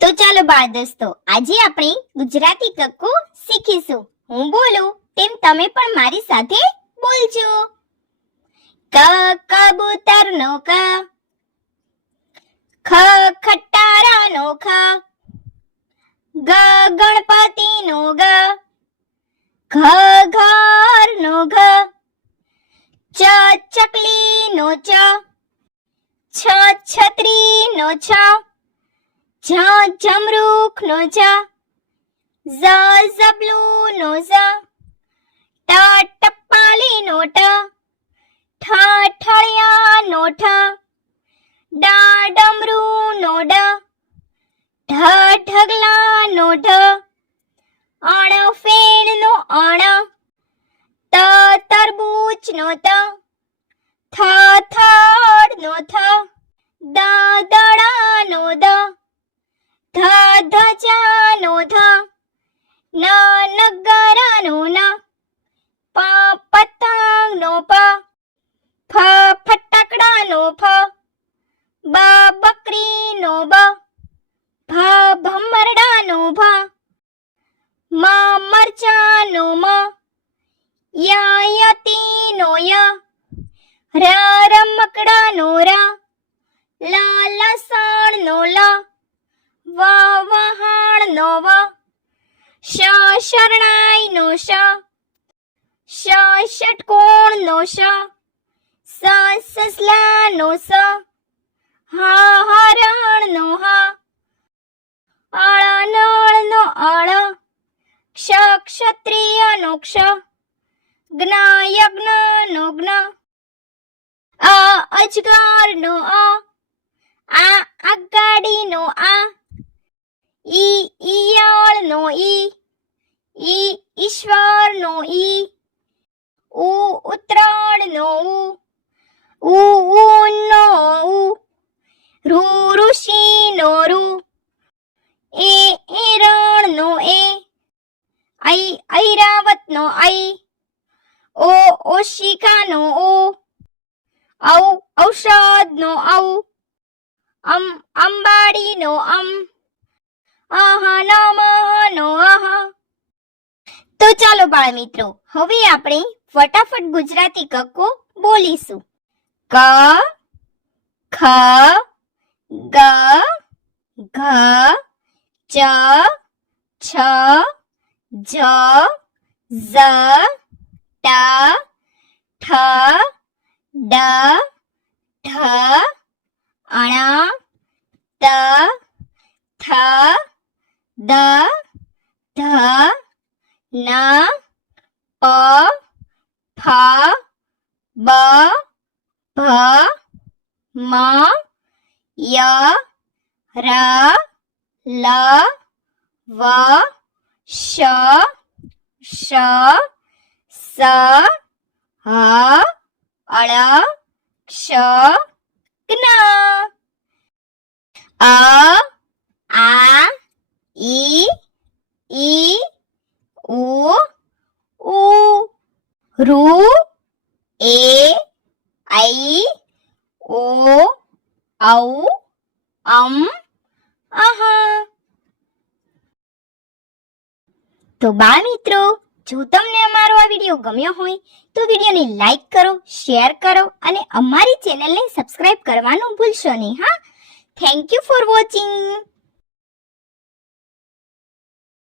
તો ચાલો બાળ દોસ્તો, આજે આપણે ગુજરાતી કક્કો શીખીશું. હું બોલું તેમ તમે પણ મારી સાથે બોલજો. ક કબૂતરનો ક, ખ ખટારાનો ખ, ગ ગણપતિનો ગ, ઘ ઘરનો ઘ, ચ ચકલીનો ચ, છ છત્રીનો છ, જ જમરૂખનો જ, ઝ ઝબલુનો ઝ, ટ ટપાલીનો ટ, ઠ ઠળિયાનો ઠ, ડ ડમરૂનો ડ, ઢ ઢગલાનો ઢ, અણ ફેણનો અણ, ત તરબૂચનો ત, થ થડનો થ, દ દડાનો દ, ધ ધજાનો ધ, ન નગરાનો ન, પ પતંગનો પ, ફ ફટાકડાનો ફ, બ બકરીનો બ, ભ ભમરડાનો ભ, મ મરચાનો મ, ય યતીનો ય, ર રમકડાનો ર, લ લસણનો લ, વ વહાણનો વ, શ શરણાઈનો શ, શ ષટકોણનો શ, સ સસલાનો સ, હ હરણનો હ, અળ નળનો અળ, ક્ષ ક્ષત્રિયનો ક્ષ, જ્ઞ યજ્ઞનો જ્ઞ, અ અજગરનો અ, આ આગાડીનો આ, ઈ ઈયળનો ઈ, ઈશ્વરનો ઈ, ઉ ઉત્તરાયણનો ઉ, ઊનો ઉ, ઋ ઋષિનો ઋ, એરણનો એ, ઐરાવતનો ઐ, ઓ ઓશિકાનો ઓ, ઔ ઔષધનો ઔ, અંબાડીનો અમ, અહ નમઃનો અહ. તો ચાલો બાળ મિત્રો, હવે આપણે ફટાફટ ગુજરાતી કક્કો બોલીશું. ક ખ ગ ઘ ચ છ જ ઝ ટ ઠ ડ ઢ અણ ત થ દ ધ ન પ ફ બ ભ મ ય ર લ વ શ શ સ હ અળ ક્ષ જ્ઞ. અ આ ઈ ઉ ઋ એ ઐ ઓ ઔ અમ અહ. તો બાળ મિત્રો, જો તમને અમારો આ વિડીયો ગમ્યો હોય તો વિડીયોને લાઈક કરો, શેર કરો અને અમારી ચેનલને સબસ્ક્રાઇબ કરવાનું ભૂલશો નહીં. હા, થેન્ક યુ ફોર વોચિંગ.